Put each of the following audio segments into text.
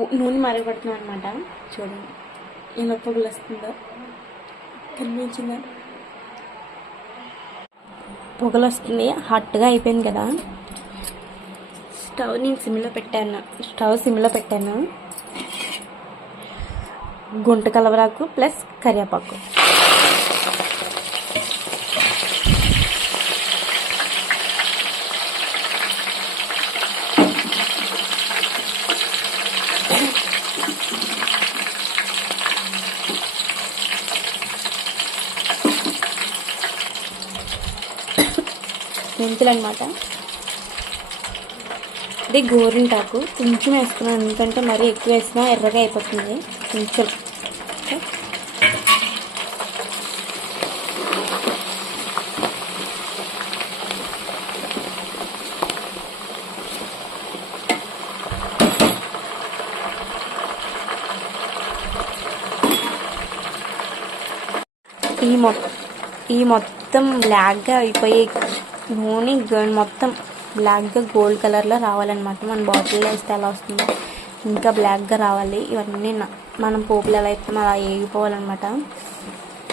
నూనె మరగబడుతున్నాం అనమాట చూడండి ఎలా పొగలు వస్తుందో కనిపించిందా? పొగలు వస్తుంది హాట్గా అయిపోయింది కదా. స్టవ్ నేను సిమ్లో పెట్టాను. స్టవ్ సిమ్లో పెట్టాను. గుంట కలవరాకు ప్లస్ కరివేపాకు. మెంతులు అనమాట ఇది గోరింటాకు కొంచెం వేసుకున్నాను ఎందుకంటే మరీ ఎక్కువ వేసినా ఎర్రగా అయిపోతుంది. కొంచెం. ఈ మొత్తం ఈ మొత్తం బ్లాక్గా అయిపోయి నూనె గ- మొత్తం బ్లాక్గా గోల్డ్ కలర్లో రావాలన్నమాట. మన బాటిల్లో వేస్తే ఎలా వస్తుందో. ఇంకా బ్లాక్గా రావాలి. ఇవన్నీ మనం పోపులు ఎలా అయితే అలా వేగిపోవాలన్నమాట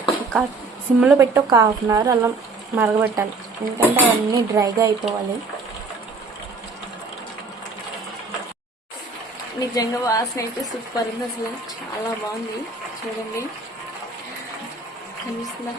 ఒక సిమ్లో పెట్టి ఒక హాఫ్ అన్ అవర్ అలా మరగబెట్టాలి. ఎందుకంటే అవన్నీ డ్రైగా అయిపోవాలి. నిజంగా వాసన అయితే సూపర్ ఉంది అసలు. చాలా బాగుంది. చూడండి. కనిపిస్తుందా?